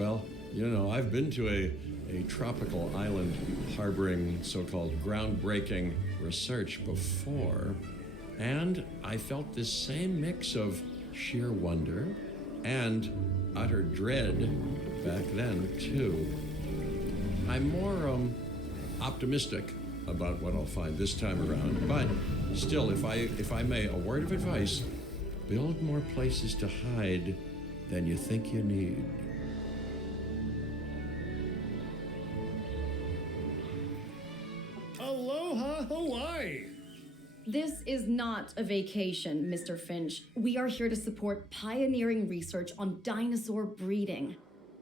Well, I've been to a tropical island harboring so-called groundbreaking research before, and I felt this same mix of sheer wonder and utter dread back then, too. I'm more optimistic about what I'll find this time around, but still, if I may, a word of advice: build more places to hide than you think you need. Aloha Hawaii! This is not a vacation, Mr. Finch. We are here to support pioneering research on dinosaur breeding.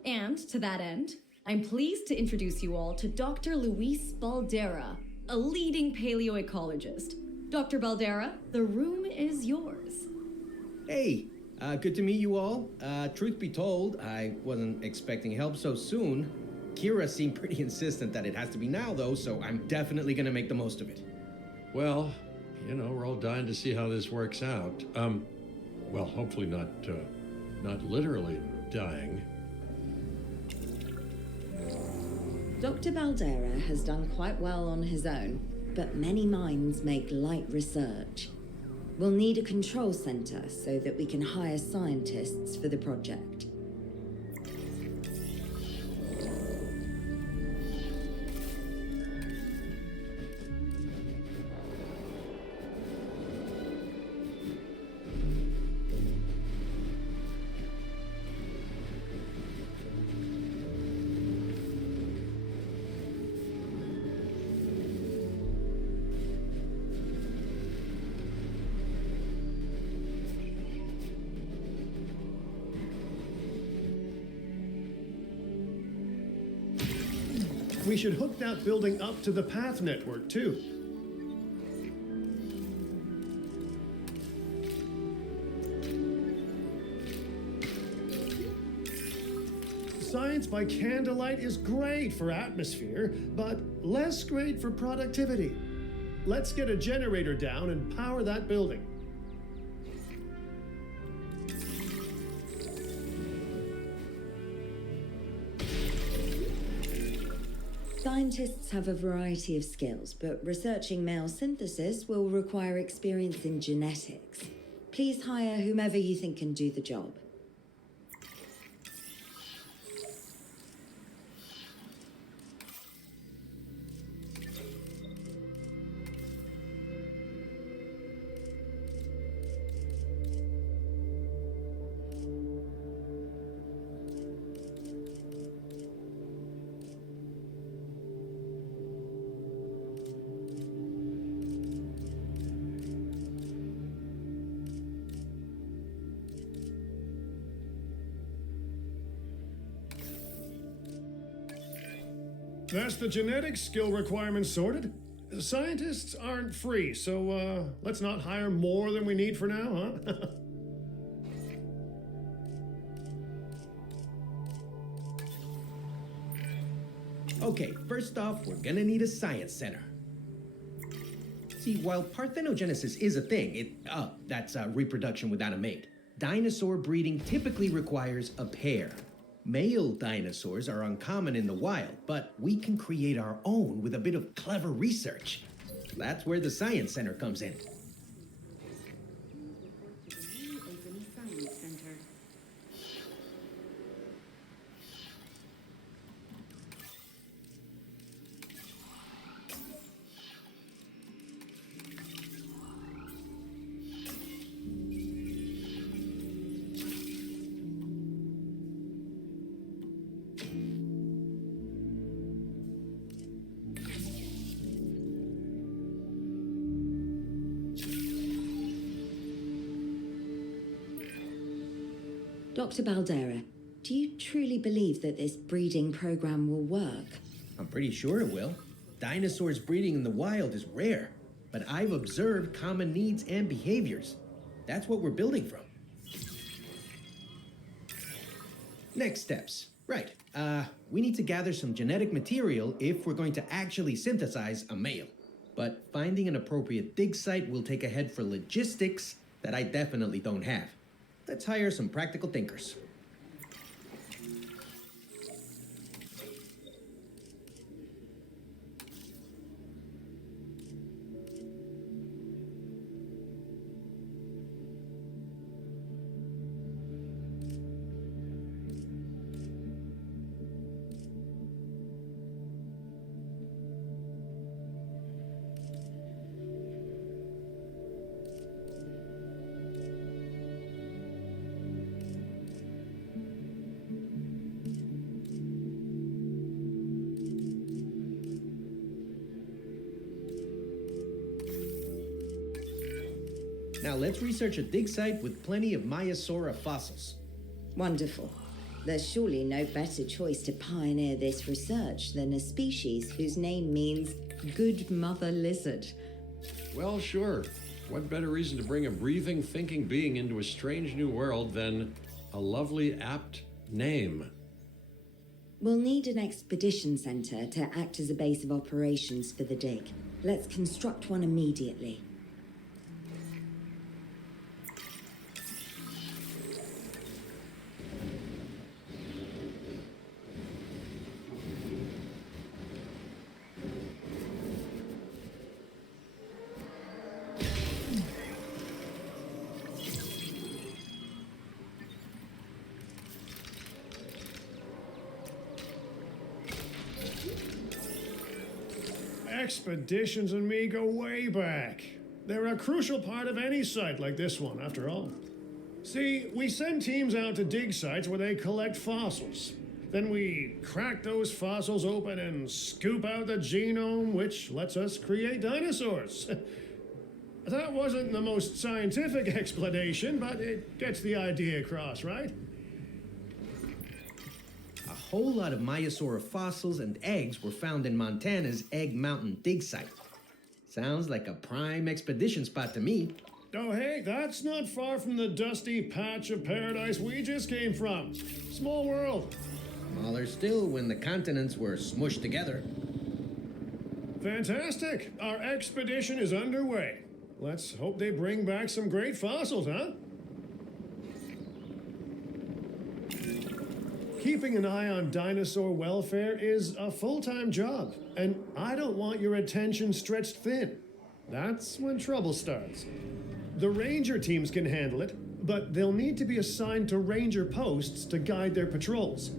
And to that end, I'm pleased to introduce you all to Dr. Luis Baldera, a leading paleoecologist. Dr. Baldera, the room is yours. Hey, good to meet you all. Truth be told, I wasn't expecting help so soon. Kira seemed pretty insistent that it has to be now, though, so I'm definitely gonna make the most of it. Well, we're all dying to see how this works out. Well, hopefully not literally dying. Dr. Baldera has done quite well on his own, but many minds make light research. We'll need a control center so that we can hire scientists for the project. We should hook that building up to the path network, too. Science by candlelight is great for atmosphere, but less great for productivity. Let's get a generator down and power that building. Scientists have a variety of skills, but researching male synthesis will require experience in genetics. Please hire whomever you think can do the job. That's the genetic skill requirements sorted. Scientists aren't free, so let's not hire more than we need for now, huh? Okay, first off, we're gonna need a science center. See, while parthenogenesis is a thing, that's reproduction without a mate, dinosaur breeding typically requires a pair. Male dinosaurs are uncommon in the wild, but we can create our own with a bit of clever research. That's where the Science Center comes in. Dr. Baldera, do you truly believe that this breeding program will work? I'm pretty sure it will. Dinosaurs breeding in the wild is rare, but I've observed common needs and behaviors. That's what we're building from. Next steps. Right. We need to gather some genetic material if we're going to actually synthesize a male. But finding an appropriate dig site will take a head for logistics that I definitely don't have. Let's hire some practical thinkers. Now let's research a dig site with plenty of Maiasaura fossils. Wonderful. There's surely no better choice to pioneer this research than a species whose name means good mother lizard. Well, sure. What better reason to bring a breathing, thinking being into a strange new world than a lovely, apt name? We'll need an expedition center to act as a base of operations for the dig. Let's construct one immediately. Expeditions and me go way back. They're a crucial part of any site like this one, after all. See, we send teams out to dig sites where they collect fossils. Then we crack those fossils open and scoop out the genome, which lets us create dinosaurs. That wasn't the most scientific explanation, but it gets the idea across, right? A whole lot of Maiasaura fossils and eggs were found in Montana's Egg Mountain dig site. Sounds like a prime expedition spot to me. Oh, hey, that's not far from the dusty patch of paradise we just came from. Small world. Smaller still when the continents were smushed together. Fantastic. Our expedition is underway. Let's hope they bring back some great fossils, huh? Keeping an eye on dinosaur welfare is a full-time job, and I don't want your attention stretched thin. That's when trouble starts. The ranger teams can handle it, but they'll need to be assigned to ranger posts to guide their patrols.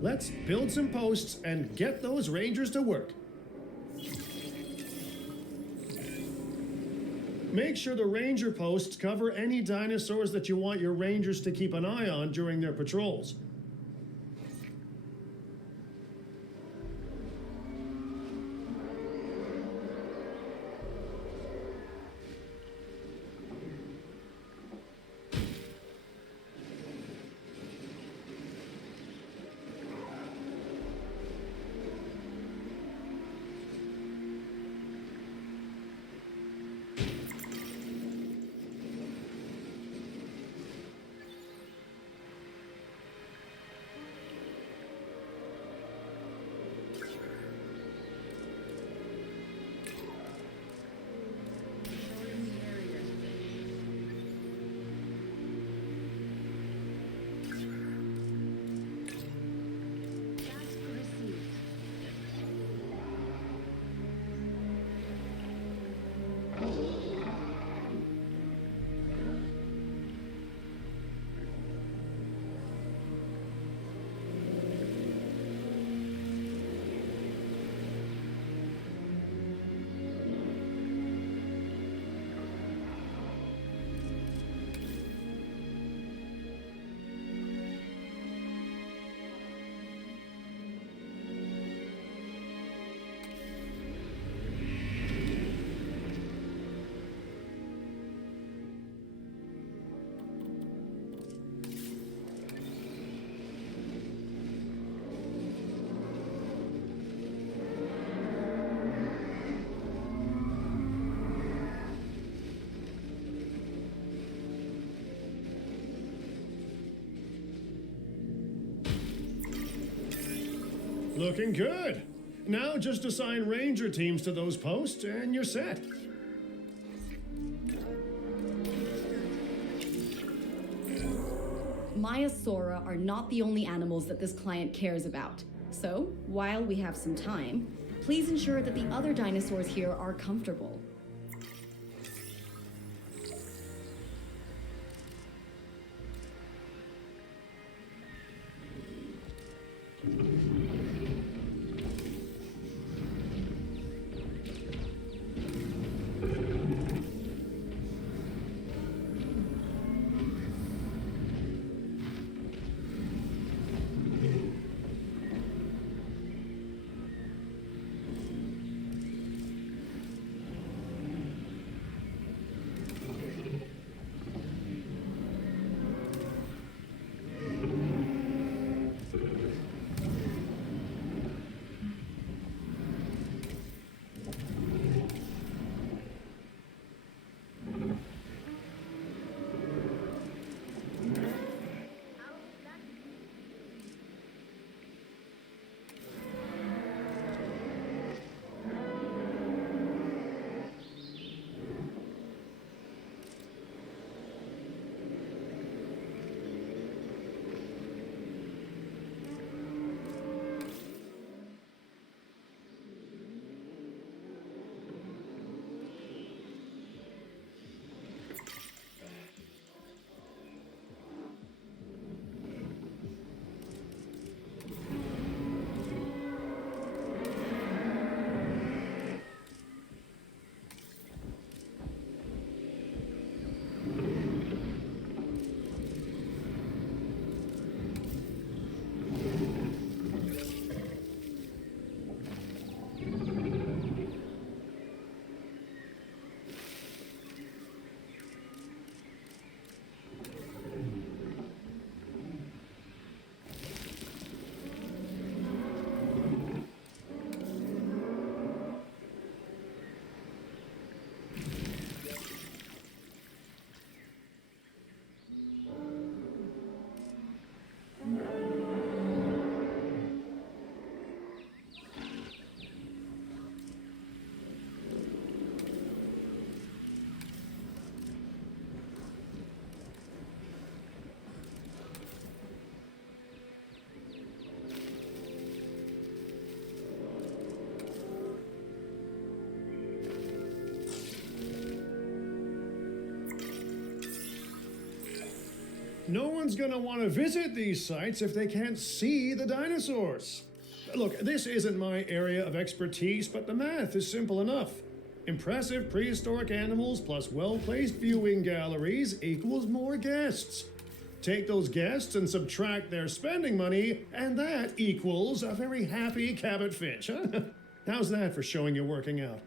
Let's build some posts and get those rangers to work. Make sure the ranger posts cover any dinosaurs that you want your rangers to keep an eye on during their patrols. Looking good. Now just assign ranger teams to those posts and you're set. Maiasaura are not the only animals that this client cares about. So, while we have some time, please ensure that the other dinosaurs here are comfortable. No one's gonna want to visit these sites if they can't see the dinosaurs. Look, this isn't my area of expertise, but the math is simple enough. Impressive prehistoric animals plus well-placed viewing galleries equals more guests. Take those guests and subtract their spending money, and that equals a very happy Cabot Finch, huh? How's that for showing you're working out?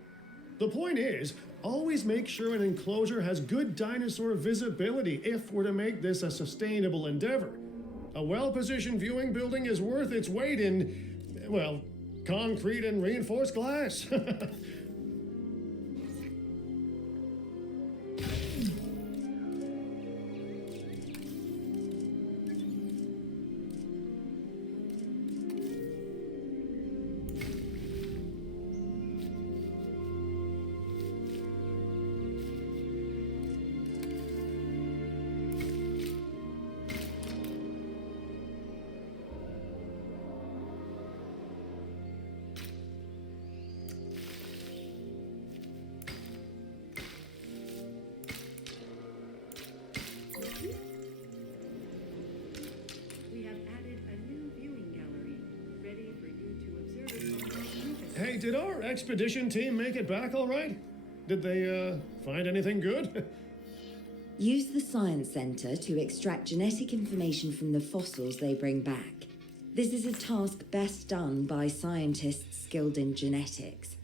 The point is, always make sure an enclosure has good dinosaur visibility if we're to make this a sustainable endeavor. A well-positioned viewing building is worth its weight in, well, concrete and reinforced glass. Hey, did our expedition team make it back all right? Did they, find anything good? Use the Science Center to extract genetic information from the fossils they bring back. This is a task best done by scientists skilled in genetics.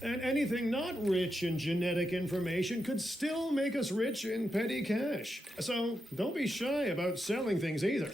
And anything not rich in genetic information could still make us rich in petty cash. So don't be shy about selling things either.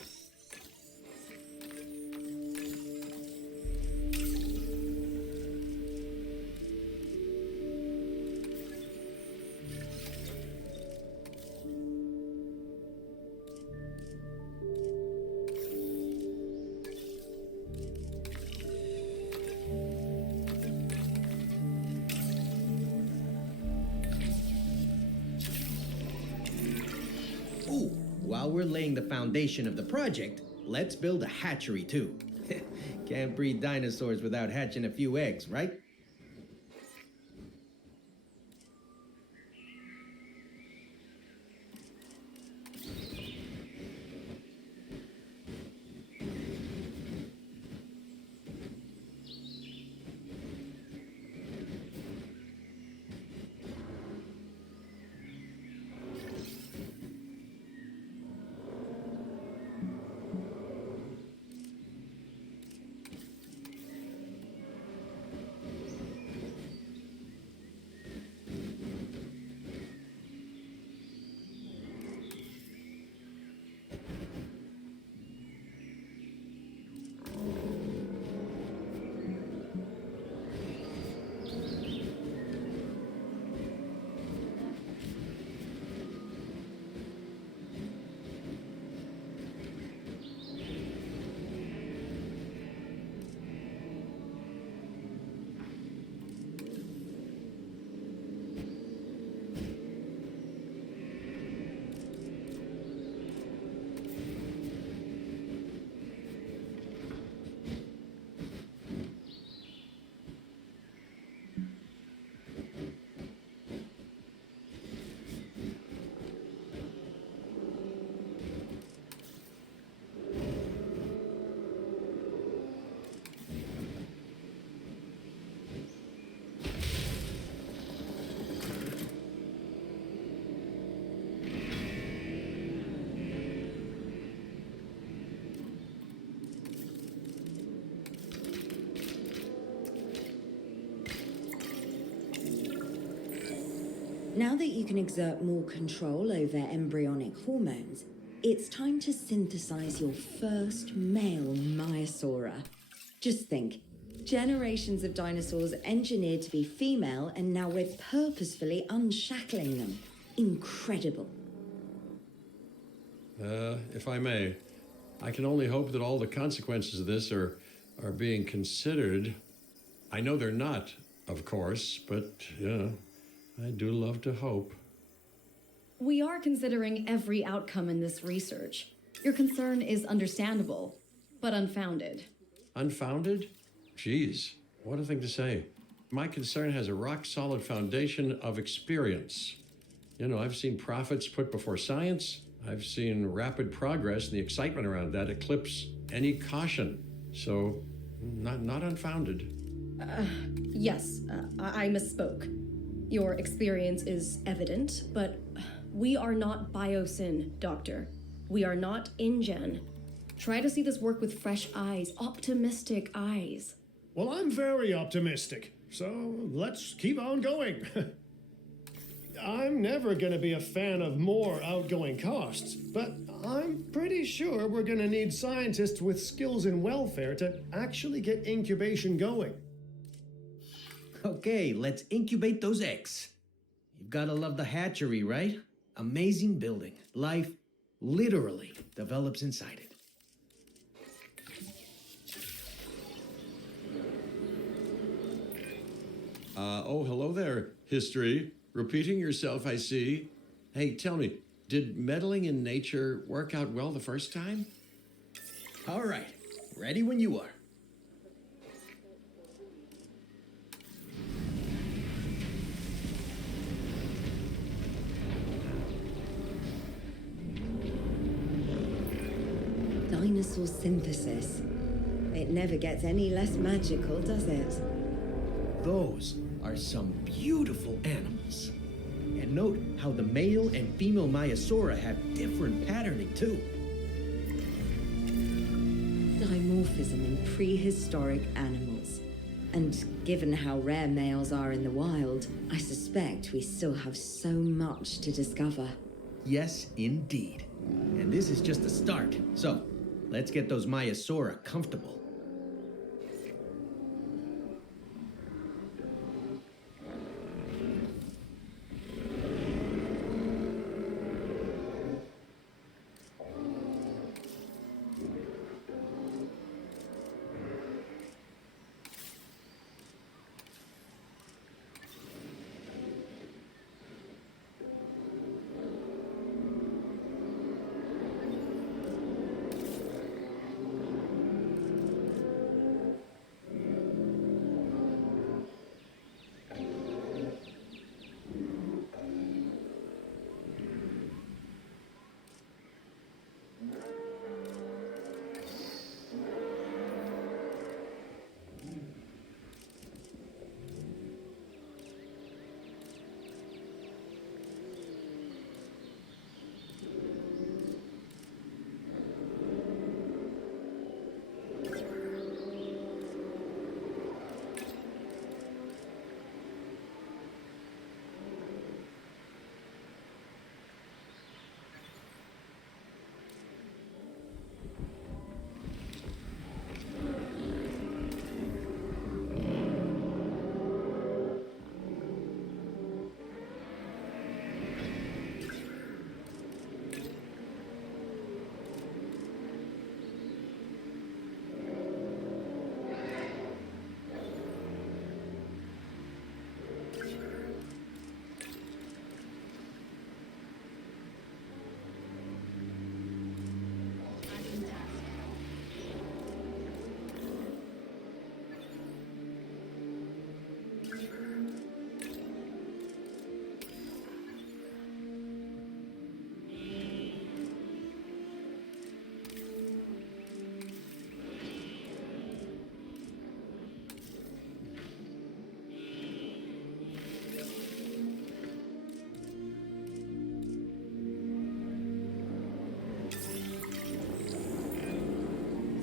Ooh, while we're laying the foundation of the project, let's build a hatchery too. Can't breed dinosaurs without hatching a few eggs, right? Now that you can exert more control over embryonic hormones, it's time to synthesize your first male Maiasaura. Just think, generations of dinosaurs engineered to be female, and now we're purposefully unshackling them. Incredible. If I may, I can only hope that all the consequences of this are being considered. I know they're not, of course, but, I do love to hope. We are considering every outcome in this research. Your concern is understandable, but unfounded. Unfounded? Geez, what a thing to say. My concern has a rock-solid foundation of experience. I've seen profits put before science. I've seen rapid progress, and the excitement around that eclipse any caution. So, not unfounded. Yes, I misspoke. Your experience is evident, but we are not Biosyn, Doctor. We are not InGen. Try to see this work with fresh eyes, optimistic eyes. Well, I'm very optimistic, so let's keep on going. I'm never going to be a fan of more outgoing costs, but I'm pretty sure we're going to need scientists with skills in welfare to actually get incubation going. Okay, let's incubate those eggs. You've gotta love the hatchery, right? Amazing building. Life literally develops inside it. Oh, hello there, history. Repeating yourself, I see. Hey, tell me, did meddling in nature work out well the first time? All right, ready when you are. Dinosaur synthesis. It never gets any less magical, does it? Those are some beautiful animals. And note how the male and female Maiasaura have different patterning too. Dimorphism in prehistoric animals. And given how rare males are in the wild, I suspect we still have so much to discover. Yes, indeed. And this is just the start. So, let's get those Maiasaura comfortable.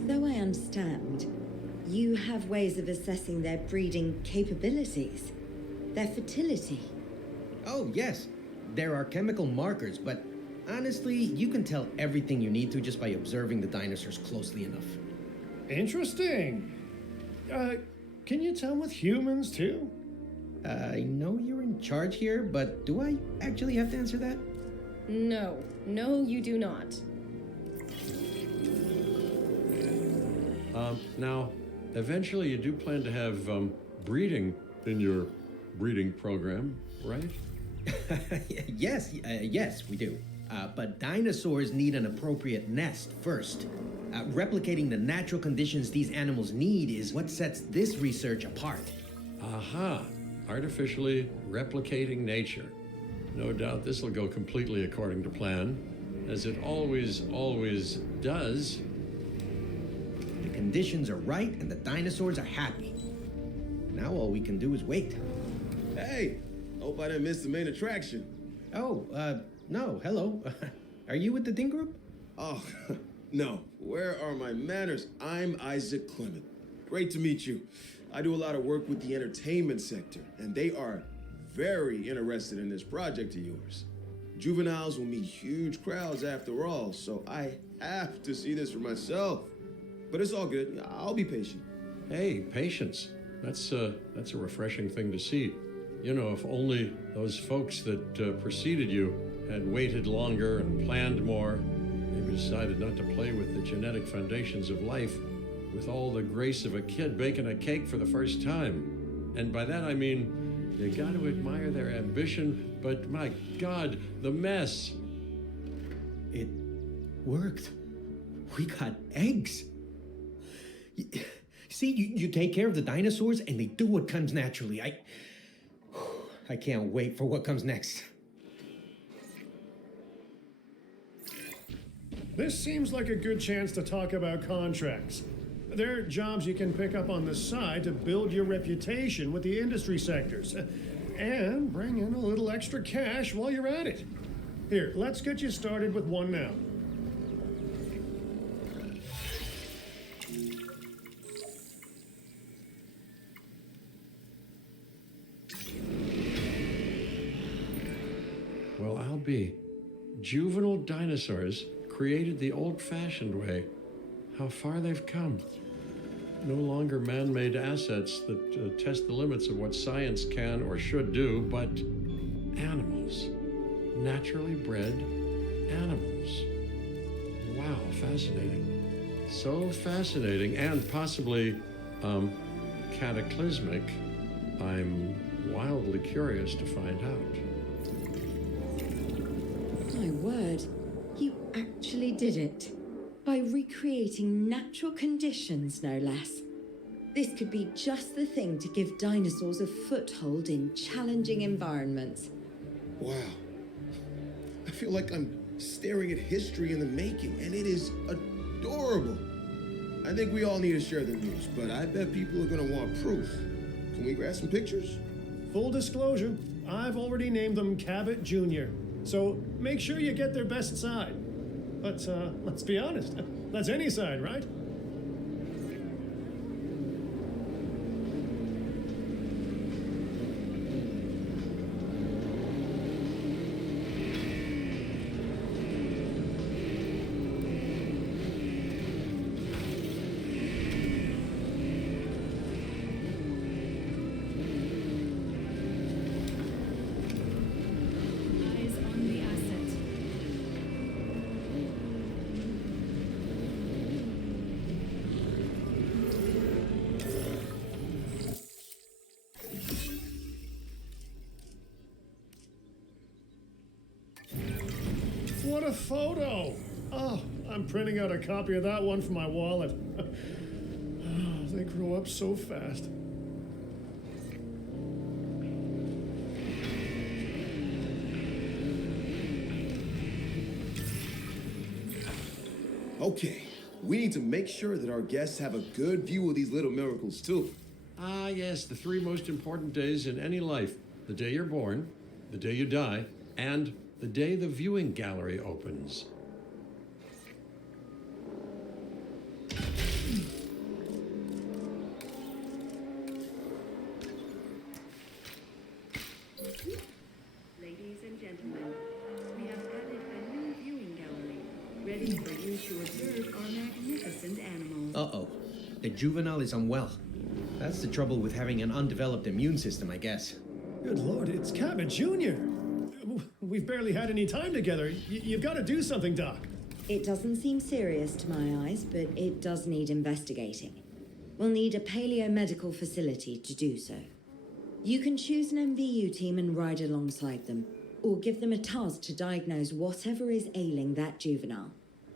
So I understand, you have ways of assessing their breeding capabilities, their fertility. Oh, yes. There are chemical markers, but honestly, you can tell everything you need to just by observing the dinosaurs closely enough. Interesting. Can you tell with humans too? I know you're in charge here, but do I actually have to answer that? No, you do not. Now, eventually you do plan to have breeding in your breeding program, right? Yes, we do. But dinosaurs need an appropriate nest first. Replicating the natural conditions these animals need is what sets this research apart. Aha! Artificially replicating nature. No doubt this will go completely according to plan. as it always does. The conditions are right and the dinosaurs are happy. Now all we can do is wait. Hey, hope I didn't miss the main attraction. Oh, no, hello. Are you with the Ding Group? Oh, no. Where are my manners? I'm Isaac Clement. Great to meet you. I do a lot of work with the entertainment sector, and they are very interested in this project of yours. Juveniles will meet huge crowds after all, so I have to see this for myself. But it's all good. I'll be patient. Hey, patience. That's a refreshing thing to see. You know, if only those folks that preceded you had waited longer and planned more, maybe decided not to play with the genetic foundations of life with all the grace of a kid baking a cake for the first time. And by that I mean, you got to admire their ambition, but my God, the mess. It worked. We got eggs. See, you take care of the dinosaurs and they do what comes naturally. I can't wait for what comes next. This seems like a good chance to talk about contracts. They're jobs you can pick up on the side to build your reputation with the industry sectors. And bring in a little extra cash while you're at it. Here, let's get you started with one now. Well, I'll be. Juvenile dinosaurs created the old-fashioned way. How far they've come. No longer man-made assets that test the limits of what science can or should do, but animals. Naturally bred animals. Wow, fascinating. So fascinating and possibly cataclysmic. I'm wildly curious to find out. My word, you actually did it. By recreating natural conditions, no less. This could be just the thing to give dinosaurs a foothold in challenging environments. Wow. I feel like I'm staring at history in the making, and it is adorable. I think we all need to share the news, but I bet people are gonna want proof. Can we grab some pictures? Full disclosure, I've already named them Cabot Jr., so make sure you get their best side. But let's be honest, that's any side, right? Eyes on the asset. What a photo! Oh, I'm printing out a copy of that one for my wallet. Oh, they grow up so fast. Okay, we need to make sure that our guests have a good view of these little miracles, too. Ah, yes, the three most important days in any life. The day you're born, the day you die, and the day the viewing gallery opens. Ladies and gentlemen, we have added a new viewing gallery, ready for you to observe our magnificent animals. Uh-oh. The juvenile is unwell. That's the trouble with having an undeveloped immune system, I guess. Good Lord, it's Cabot Jr. We've barely had any time together. You've got to do something, Doc. It doesn't seem serious to my eyes, but it does need investigating. We'll need a paleomedical facility to do so. You can choose an MVU team and ride alongside them, or give them a task to diagnose whatever is ailing that juvenile.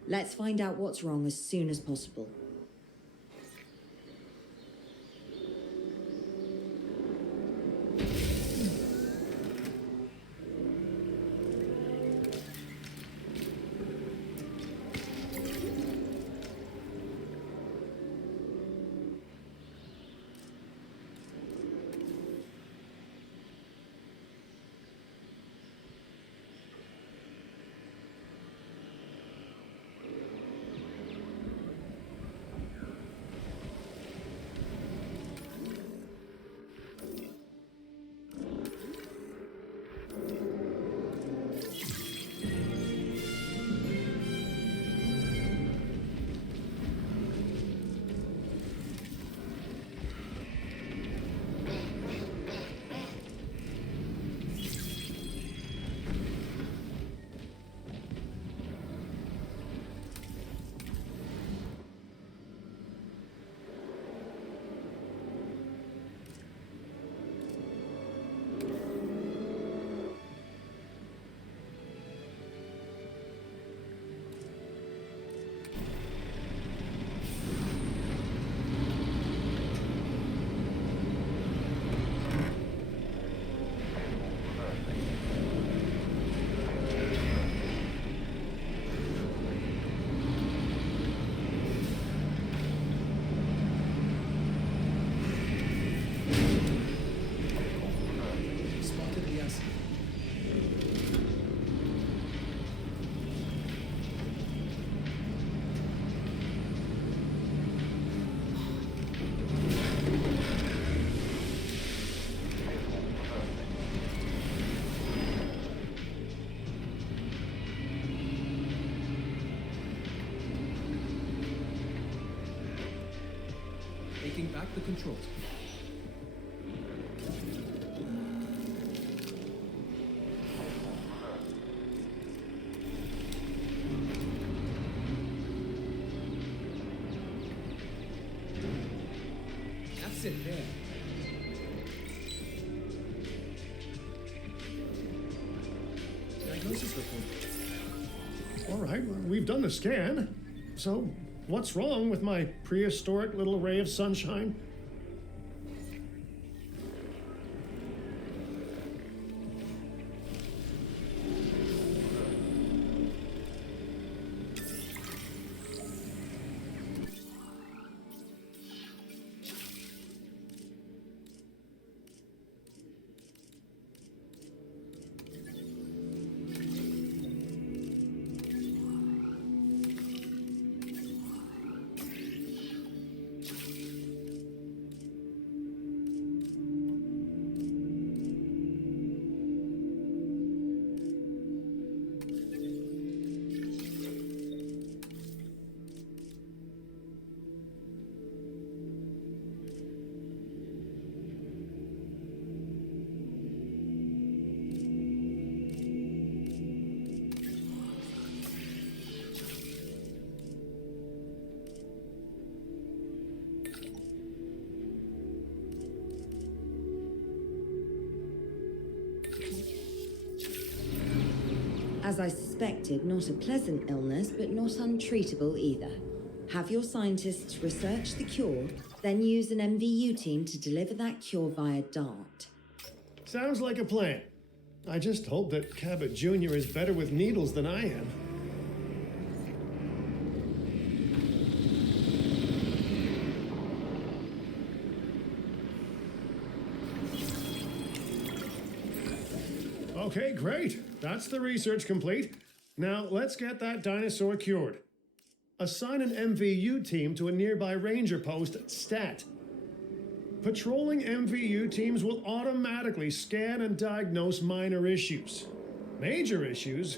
Let's find out what's wrong as soon as possible. Taking back the controls. That's it there. Diagnosis report. All right, well, we've done the scan. So, what's wrong with my prehistoric little ray of sunshine? As I suspected, not a pleasant illness, but not untreatable either. Have your scientists research the cure, then use an MVU team to deliver that cure via DART. Sounds like a plan. I just hope that Cabot Jr. is better with needles than I am. Okay, great. That's the research complete. Now, let's get that dinosaur cured. Assign an MVU team to a nearby ranger post at Stat. Patrolling MVU teams will automatically scan and diagnose minor issues. Major issues?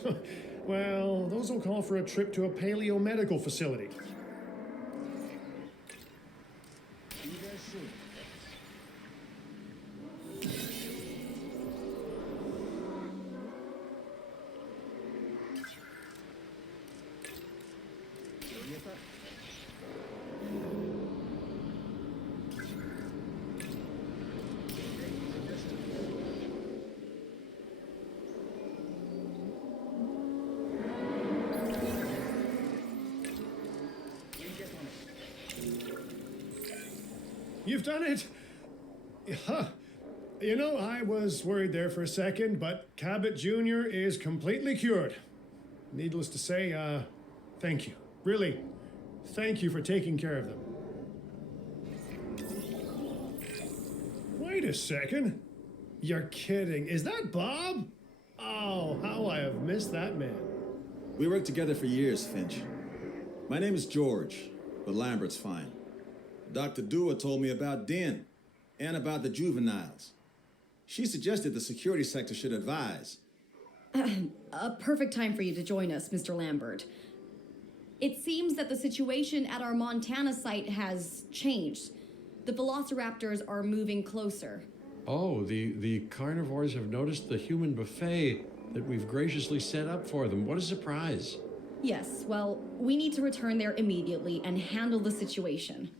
Well, those will call for a trip to a paleomedical facility. You've done it! Huh. You know, I was worried there for a second, but Cabot Jr. is completely cured. Needless to say, thank you. Really, thank you for taking care of them. Wait a second. You're kidding. Is that Bob? Oh, how I have missed that man. We worked together for years, Finch. My name is George, but Lambert's fine. Dr. Dua told me about Den and about the juveniles. She suggested the security sector should advise. A perfect time for you to join us, Mr. Lambert. It seems that the situation at our Montana site has changed. The velociraptors are moving closer. Oh, the carnivores have noticed the human buffet that we've graciously set up for them. What a surprise. Yes, well, we need to return there immediately and handle the situation.